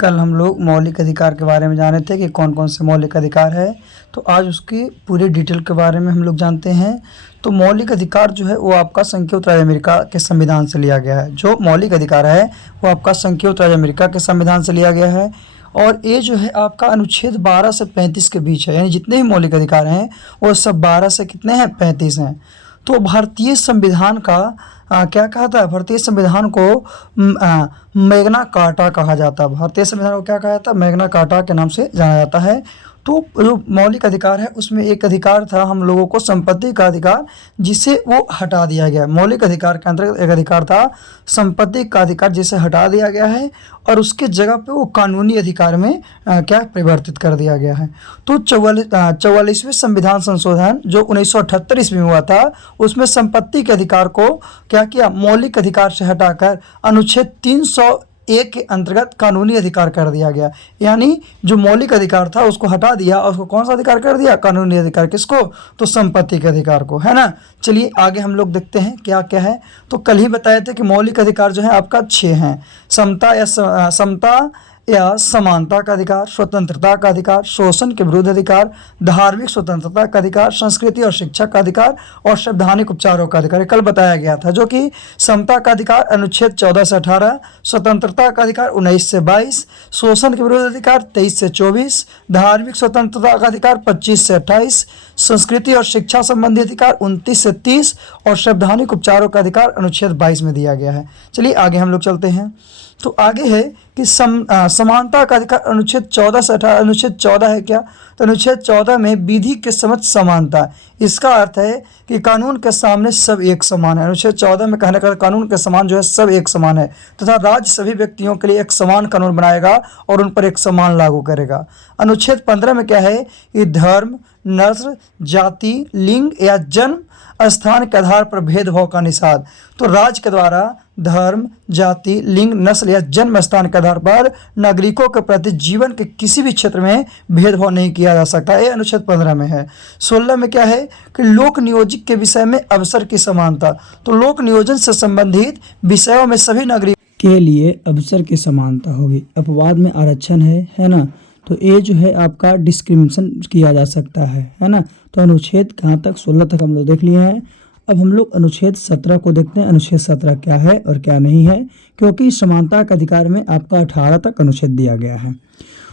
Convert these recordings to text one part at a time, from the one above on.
कल हम लोग मौलिक अधिकार के बारे में जाने थे कि कौन कौन से मौलिक अधिकार है। तो आज उसकी पूरी डिटेल के बारे में हम लोग जानते हैं। तो मौलिक अधिकार जो है वो आपका संयुक्त राज्य अमेरिका के संविधान से लिया गया है। जो मौलिक अधिकार है वो आपका संयुक्त राज्य अमेरिका के संविधान से लिया गया है। और ये जो है आपका अनुच्छेद 12 से 35 के बीच है, यानी जितने भी मौलिक अधिकार हैं वो सब 12 से कितने हैं, 35 हैं। तो भारतीय संविधान का क्या कहा था, भारतीय संविधान को मैग्ना कार्टा कहा जाता है। भारतीय संविधान को क्या कहा जाता है, मैग्ना कार्टा के नाम से जाना जाता है। तो जो मौलिक अधिकार है उसमें एक अधिकार था हम लोगों को संपत्ति का अधिकार, जिसे वो हटा दिया गया। मौलिक अधिकार के अंतर्गत एक अधिकार था संपत्ति का अधिकार, जिसे हटा दिया गया है और उसके जगह पे वो कानूनी अधिकार में क्या परिवर्तित कर दिया गया है। तो 44वें संविधान संशोधन जो 1978 ईस्वी में हुआ था, उसमें संपत्ति के अधिकार को क्या किया, मौलिक अधिकार से हटाकर अनुच्छेद 301 के अंतर्गत कानूनी अधिकार कर दिया गया। यानी जो मौलिक अधिकार था उसको हटा दिया और उसको कौन सा अधिकार कर दिया, कानूनी अधिकार। किसको, तो संपत्ति के अधिकार को, है ना। चलिए आगे हम लोग देखते हैं क्या क्या है। तो कल ही बताए थे कि मौलिक अधिकार जो है आपका 6 हैं। समता या समानता का अधिकार, स्वतंत्रता का अधिकार, शोषण के विरुद्ध अधिकार, धार्मिक स्वतंत्रता का अधिकार, संस्कृति और शिक्षा का अधिकार और संवैधानिक उपचारों का अधिकार। कल बताया गया था, जो कि समता का अधिकार अनुच्छेद 14 से 18, स्वतंत्रता का अधिकार 19 से 22, शोषण के विरुद्ध अधिकार 23 से 24, धार्मिक स्वतंत्रता का अधिकार 25 से 28, संस्कृति और शिक्षा संबंधी अधिकार 29 से 30 और संवैधानिक उपचारों का अधिकार अनुच्छेद 22 में दिया गया है। चलिए आगे हम लोग चलते हैं। तो आगे है कि समानता का अधिकार अनुच्छेद 14 से 18। अनुच्छेद 14 है क्या, तो अनुच्छेद 14 में विधि के समक्ष समानता। इसका अर्थ है कि कानून के सामने सब एक समान है। अनुच्छेद 14 में कहने का कानून के समान जो है सब एक समान है, तथा राज्य सभी व्यक्तियों के लिए एक समान कानून बनाएगा और उन पर एक समान लागू करेगा। अनुच्छेद 15 में क्या है कि धर्म, नस्ल, जाति, लिंग या जन्म स्थान के आधार पर भेदभाव का निषेध। तो राज्य के द्वारा धर्म, जाति, लिंग, नस्ल या जन्म स्थान के आधार पर नागरिकों के प्रति जीवन के किसी भी क्षेत्र में भेदभाव नहीं किया जा सकता। ये अनुच्छेद 15 में है। 16 में क्या है कि लोक नियोजित के विषय में अवसर की समानता। तो लोक नियोजन से संबंधित विषयों में सभी नागरिक के लिए अवसर की समानता होगी। अपवाद में आरक्षण है ना। तो ये जो है आपका डिस्क्रिमिनेशन किया जा सकता है ना। तो अनुच्छेद कहाँ तक, 16 तक हम लोग देख लिए हैं। अब हम लोग अनुच्छेद 17 को देखते हैं। अनुच्छेद 17 क्या है और क्या नहीं है, क्योंकि समानता के अधिकार में आपका 18 तक अनुच्छेद दिया गया है।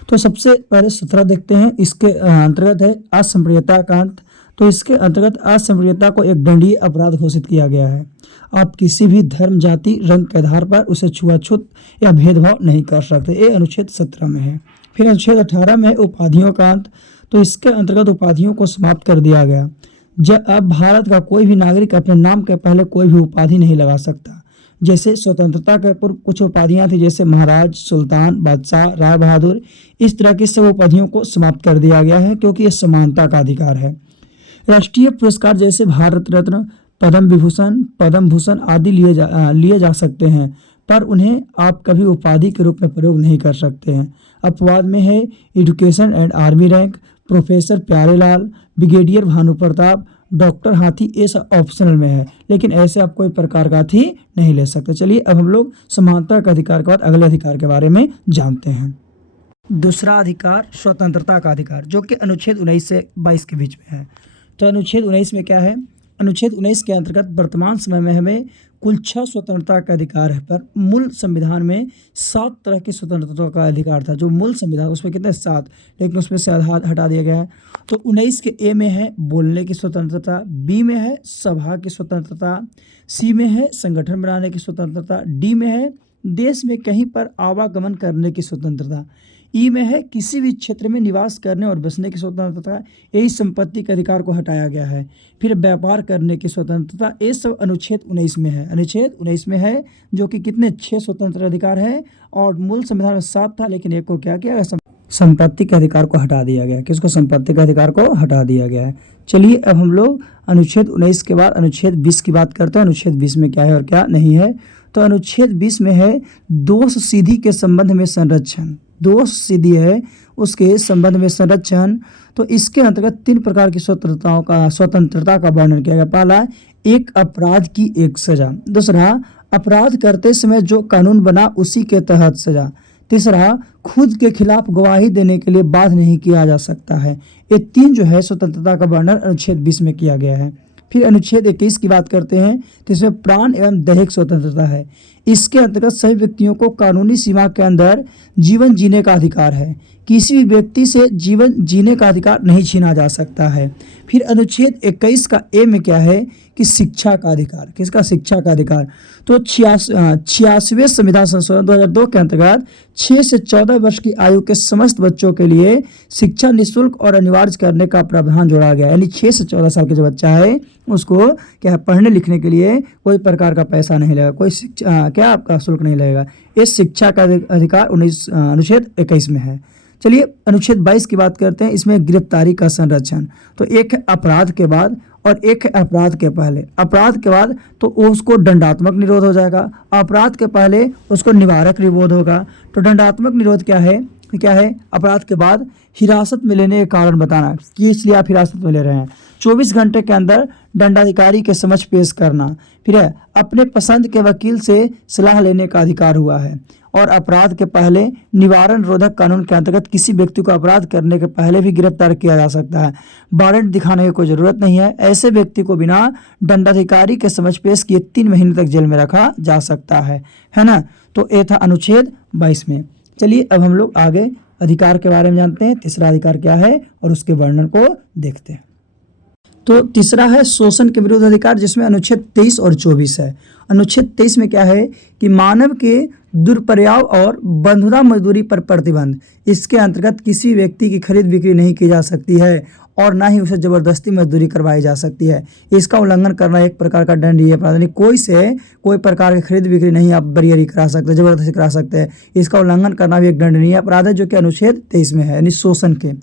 तो सबसे पहले 17 देखते हैं। इसके अंतर्गत है असंप्रियता का अंत। तो इसके अंतर्गत असंप्रियता को एक दंडनीय अपराध घोषित किया गया है। आप किसी भी धर्म, जाति, रंग के आधार पर उसे छुआछूत या भेदभाव नहीं कर सकते। ये अनुच्छेद 17 में है। फिर अनुच्छेद 18 में है उपाधियों का अंत। तो इसके अंतर्गत उपाधियों को समाप्त कर दिया गया। जब अब भारत का कोई भी नागरिक अपने नाम के पहले कोई भी उपाधि नहीं लगा सकता। जैसे स्वतंत्रता के पूर्व कुछ उपाधियां थी, जैसे महाराज, सुल्तान, बादशाह, राय बहादुर, इस तरह की सब उपाधियों को समाप्त कर दिया गया है, क्योंकि ये समानता का अधिकार है। राष्ट्रीय पुरस्कार जैसे भारत रत्न, पद्म विभूषण, पद्म भूषण आदि लिए जा सकते हैं, पर उन्हें आप कभी उपाधि के रूप में प्रयोग नहीं कर सकते हैं। अपवाद में है education and army rank, professor Pyarelal, brigadier Bhanu Pratap, doctor हाथी, ये सब ऑप्शनल में है, लेकिन ऐसे आप कोई प्रकार का हाथी नहीं ले सकते। चलिए अब हम लोग समानता के अधिकार के बाद अगले अधिकार के बारे में जानते हैं। दूसरा अधिकार स्वतंत्रता का अधिकार, जो कि अनुच्छेद 19 से 22 के बीच में है। तो अनुच्छेद 19 में क्या है, अनुच्छेद 19 के अंतर्गत वर्तमान समय में हमें कुल 6 स्वतंत्रता का अधिकार है, पर मूल संविधान में 7 तरह की स्वतंत्रता का अधिकार था। जो मूल संविधान उसमें कितने 7, लेकिन उसमें से आधा हटा दिया गया है। तो 19 के ए में है बोलने की स्वतंत्रता, बी में है सभा की स्वतंत्रता, सी में है संगठन बनाने की स्वतंत्रता, डी में है देश में कहीं पर आवागमन करने की स्वतंत्रता, ई में है किसी भी क्षेत्र में निवास करने और बसने की स्वतंत्रता। यही संपत्ति के अधिकार को हटाया गया है। फिर व्यापार करने की स्वतंत्रता, ये सब अनुच्छेद 19 में है। अनुच्छेद 19 में है, जो कि कितने 6 स्वतंत्र अधिकार है, और मूल संविधान में 7 था, लेकिन एक को क्या किया गया, संपत्ति के अधिकार को हटा दिया गया। किसको, संपत्ति के अधिकार को हटा दिया गया है। चलिए अब हम लोग अनुच्छेद 19 के बाद अनुच्छेद 20 की बात करते हैं। अनुच्छेद 20 में क्या है और क्या नहीं है। तो अनुच्छेद 20 में है दोष सिद्धि के संबंध में संरक्षण। दोष सिद्धि है उसके संबंध में संरक्षण। तो इसके अंतर्गत 3 प्रकार की स्वतंत्रता का वर्णन किया गया। पहला, एक अपराध की एक सजा। दूसरा, अपराध करते समय जो कानून बना उसी के तहत सजा। तीसरा, खुद के खिलाफ गवाही देने के लिए बाध्य नहीं किया जा सकता है। ये 3 जो है स्वतंत्रता का वर्णन अनुच्छेद 20 में किया गया है। फिर अनुच्छेद 21 की बात करते हैं तो इसमें प्राण एवं दैहिक स्वतंत्रता है। इसके अंतर्गत सभी व्यक्तियों को कानूनी सीमा के अंदर जीवन जीने का अधिकार है। किसी भी व्यक्ति से जीवन जीने का अधिकार नहीं छीना जा सकता है। फिर अनुच्छेद 21 का ए में क्या है कि शिक्षा का अधिकार। किसका? शिक्षा का अधिकार। तो 86वें संविधान संशोधन 2002 के अंतर्गत 6 से 14 वर्ष की आयु के समस्त बच्चों के लिए शिक्षा निःशुल्क और अनिवार्य करने का प्रावधान जोड़ा गया। यानी 6 से 14 साल के जो बच्चा है उसको क्या है, पढ़ने लिखने के लिए कोई प्रकार का पैसा नहीं लगेगा, कोई शिक्षा क्या आपका शुल्क नहीं लगेगा। इस शिक्षा का अधिकार अनुच्छेद 21 में है। चलिए अनुच्छेद 22 की बात करते हैं। इसमें गिरफ्तारी का संरक्षण। तो एक है अपराध के बाद और एक है अपराध के पहले। अपराध के बाद तो उसको दंडात्मक निरोध हो जाएगा, अपराध के पहले उसको निवारक निरोध होगा। तो दंडात्मक निरोध क्या है? अपराध के बाद हिरासत में लेने के कारण बताना कि इसलिए आप हिरासत में ले रहे हैं। 24 घंटे के अंदर दंडाधिकारी के समक्ष पेश करना। फिर है अपने पसंद के वकील से सलाह लेने का अधिकार हुआ है। और अपराध के पहले निवारण रोधक कानून के अंतर्गत किसी व्यक्ति को अपराध करने के पहले भी गिरफ्तार किया जा सकता है। वारंट दिखाने की कोई जरूरत नहीं है। ऐसे व्यक्ति को बिना दंडाधिकारी के समक्ष पेश किए 3 महीने तक जेल में रखा जा सकता है ना। तो ये था अनुच्छेद 22 में। चलिए अब हम लोग आगे अधिकार के बारे में जानते हैं। तीसरा अधिकार क्या है और उसके वर्णन को देखते हैं। तो तीसरा है शोषण के विरुद्ध अधिकार, जिसमें अनुच्छेद 23 और 24 है। अनुच्छेद 23 में क्या है कि मानव के दुष्प्रभाव और बंधुआ मजदूरी पर प्रतिबंध। इसके अंतर्गत किसी व्यक्ति की खरीद बिक्री नहीं की जा सकती है और ना ही उसे जबरदस्ती मजदूरी करवाई जा सकती है। इसका उल्लंघन करना एक प्रकार का दंडनीय अपराध। कोई से कोई प्रकार की खरीद बिक्री नहीं आप बरियरी करा सकते, जबरदस्ती करा सकते हैं। इसका उल्लंघन करना भी एक दंडनीय अपराध है, जो कि अनुच्छेद 23 में है, यानी शोषण के।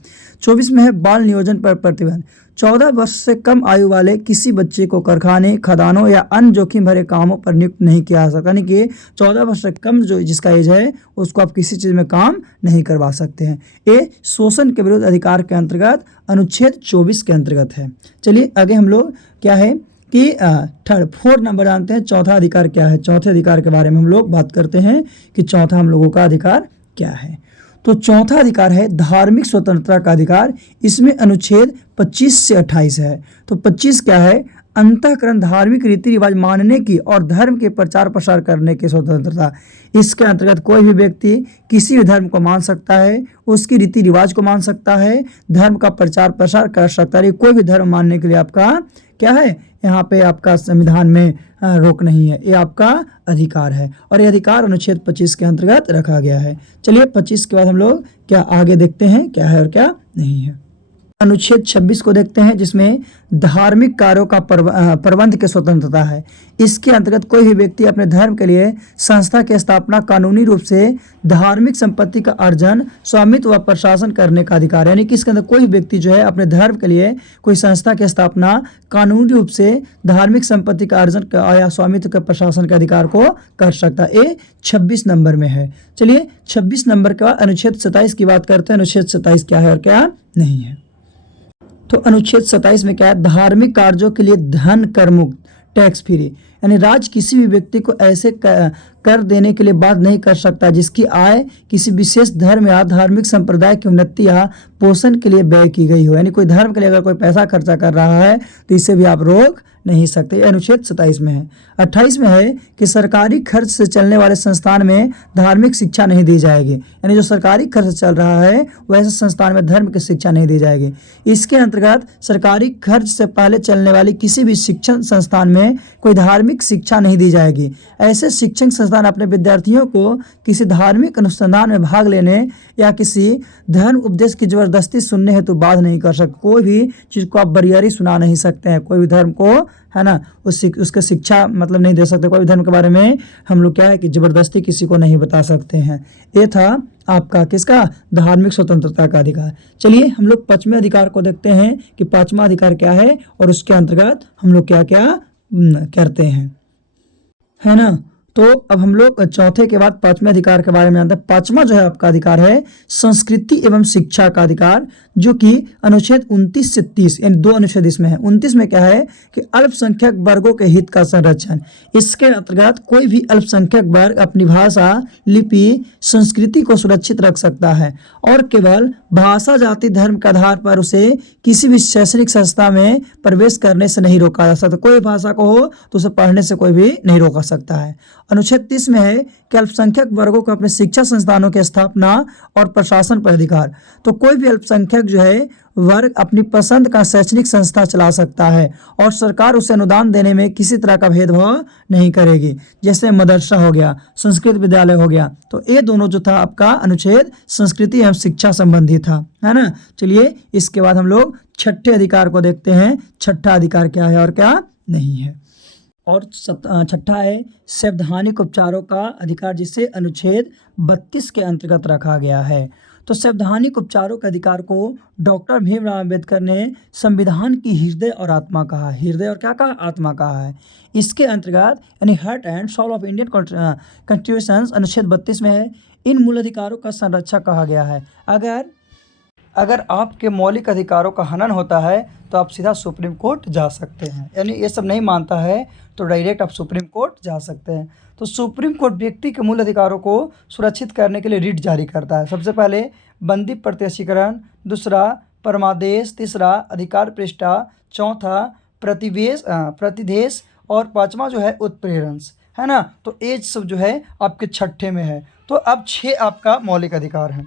24 में है बाल नियोजन पर प्रतिबंध। 14 वर्ष से कम आयु वाले किसी बच्चे को कारखाने, खदानों या अन्य जोखिम भरे कामों पर नियुक्त नहीं किया जा सकता। यानी कि 14 वर्ष से कम जो जिसका एज है उसको आप किसी चीज़ में काम नहीं करवा सकते हैं। ये शोषण के विरुद्ध अधिकार के अंतर्गत अनुच्छेद 24 के अंतर्गत है। चलिए आगे हम लोग क्या है कि 4 नंबर जानते हैं। चौथा अधिकार क्या है? चौथे अधिकार के बारे में हम लोग बात करते हैं कि चौथा हम लोगों का अधिकार क्या है। तो चौथा अधिकार है धार्मिक स्वतंत्रता का अधिकार। इसमें अनुच्छेद 25 से 28 है। तो 25 क्या है? अंतःकरण धार्मिक रीति रिवाज मानने की और धर्म के प्रचार प्रसार करने की स्वतंत्रता। इसके अंतर्गत कोई भी व्यक्ति किसी भी धर्म को मान सकता है, उसकी रीति रिवाज को मान सकता है, धर्म का प्रचार प्रसार कर सकता है। कोई भी धर्म मानने के लिए आपका क्या है, यहाँ पे आपका संविधान में रोक नहीं है, ये आपका अधिकार है और ये अधिकार अनुच्छेद 25 के अंतर्गत रखा गया है। चलिए 25 के बाद हम लोग क्या आगे देखते हैं क्या है और क्या नहीं है। अनुच्छेद 26 को देखते हैं, जिसमें धार्मिक कार्यों का प्रबंध की स्वतंत्रता है। इसके अंतर्गत कोई भी व्यक्ति अपने धर्म के लिए संस्था की स्थापना, कानूनी रूप से धार्मिक संपत्ति का अर्जन, स्वामित्व व प्रशासन करने का अधिकार है। यानी कि इसके अंदर कोई व्यक्ति जो है अपने धर्म के लिए कोई संस्था की स्थापना, कानूनी रूप से धार्मिक संपत्ति का अर्जन या स्वामित्व के प्रशासन के अधिकार को कर सकता है। ये 26 नंबर में है। चलिए 26 नंबर के बाद अनुच्छेद 27 की बात करते हैं। अनुच्छेद 27 क्या है और क्या नहीं है। तो अनुच्छेद 27 में क्या है? धार्मिक कार्यों के लिए धन कर मुक्त, टैक्स फ्री। यानी राज्य किसी भी व्यक्ति को ऐसे कर देने के लिए बाध्य नहीं कर सकता जिसकी आय किसी विशेष धर्म या धार्मिक संप्रदाय की उन्नति या पोषण के लिए व्यय की गई हो। यानी कोई धर्म के लिए अगर कोई पैसा खर्चा कर रहा है तो इसे भी आप रोक नहीं सकते। अनुच्छेद 27 में है। 28 में है कि सरकारी खर्च से चलने वाले संस्थान में धार्मिक शिक्षा नहीं दी जाएगी। यानी जो सरकारी खर्च से चल रहा है वैसे संस्थान में धर्म की शिक्षा नहीं दी जाएगी। इसके अंतर्गत सरकारी खर्च से पहले चलने वाली किसी भी शिक्षण संस्थान में कोई धार्मिक शिक्षा नहीं दी जाएगी। ऐसे शिक्षण संस्थान अपने विद्यार्थियों को किसी धार्मिक अनुसंधान में भाग लेने या किसी धर्म उपदेश की जबरदस्ती सुनने हेतु बाध्य नहीं कर सकते। कोई भी चीज़ को आप बरियारी सुना नहीं सकते हैं, कोई भी धर्म को, है ना, उसके शिक्षा मतलब नहीं दे सकते। कोई भी धर्म के बारे में हम लोग क्या है कि जबरदस्ती किसी को नहीं बता सकते हैं। ये था आपका किसका? धार्मिक स्वतंत्रता का अधिकार। चलिए हम लोग 5वें अधिकार को देखते हैं कि 5वां अधिकार क्या है और उसके अंतर्गत हम लोग क्या क्या करते हैं, है ना। तो अब हम लोग चौथे के बाद 5वें अधिकार के बारे में जानते हैं। 5वां जो है आपका अधिकार है संस्कृति एवं शिक्षा का अधिकार, जो कि अनुच्छेद 29 से 30 यानी 2 अनुच्छेद इसमें है। 29 में क्या है कि अल्पसंख्यक वर्गों के हित का संरक्षण। इसके अंतर्गत कोई भी अल्पसंख्यक वर्ग अपनी भाषा, लिपि, संस्कृति को सुरक्षित रख सकता है और केवल भाषा, जाति, धर्म के आधार पर उसे किसी भी शैक्षणिक संस्था में प्रवेश करने से नहीं रोका जा सकता। कोई भाषा को हो तो उसे पढ़ने से कोई भी नहीं रोका सकता है। अनुच्छेद 30 में है कि अल्पसंख्यक वर्गों को अपने शिक्षा संस्थानों की स्थापना और प्रशासन पर अधिकार। तो कोई भी अल्पसंख्यक जो है वर्ग अपनी पसंद का शैक्षणिक संस्था चला सकता है और सरकार उसे अनुदान देने में किसी तरह का भेदभाव नहीं करेगी। जैसे मदरसा हो गया, संस्कृत विद्यालय हो गया। तो ये दोनों जो था आपका अनुच्छेद संस्कृति एवं शिक्षा संबंधी था, है ना। चलिए इसके बाद हम लोग छठे अधिकार को देखते हैं। छठा अधिकार क्या है और क्या नहीं है। और छठा है संवैधानिक उपचारों का अधिकार, जिसे अनुच्छेद 32 के अंतर्गत रखा गया है। तो संवैधानिक उपचारों के अधिकार को डॉक्टर भीमराव अम्बेडकर ने संविधान की हृदय और आत्मा कहा। हृदय और क्या कहा? आत्मा कहा है। इसके अंतर्गत यानी heart and soul of Indian constitution अनुच्छेद 32 में है, इन मूल अधिकारों का संरक्षक कहा गया है। अगर आपके मौलिक अधिकारों का हनन होता है तो आप सीधा सुप्रीम कोर्ट जा सकते हैं। यानी ये सब नहीं मानता है तो डायरेक्ट आप सुप्रीम कोर्ट जा सकते हैं। तो सुप्रीम कोर्ट व्यक्ति के मूल अधिकारों को सुरक्षित करने के लिए रिट जारी करता है। सबसे पहले बंदी प्रत्यक्षीकरण, दूसरा परमादेश, तीसरा अधिकार पृष्ठा, चौथा प्रतिदेश और पांचवा जो है उत्प्रेरण, है ना। तो ये सब जो है आपके छठे में है। तो अब 6 आपका मौलिक अधिकार है।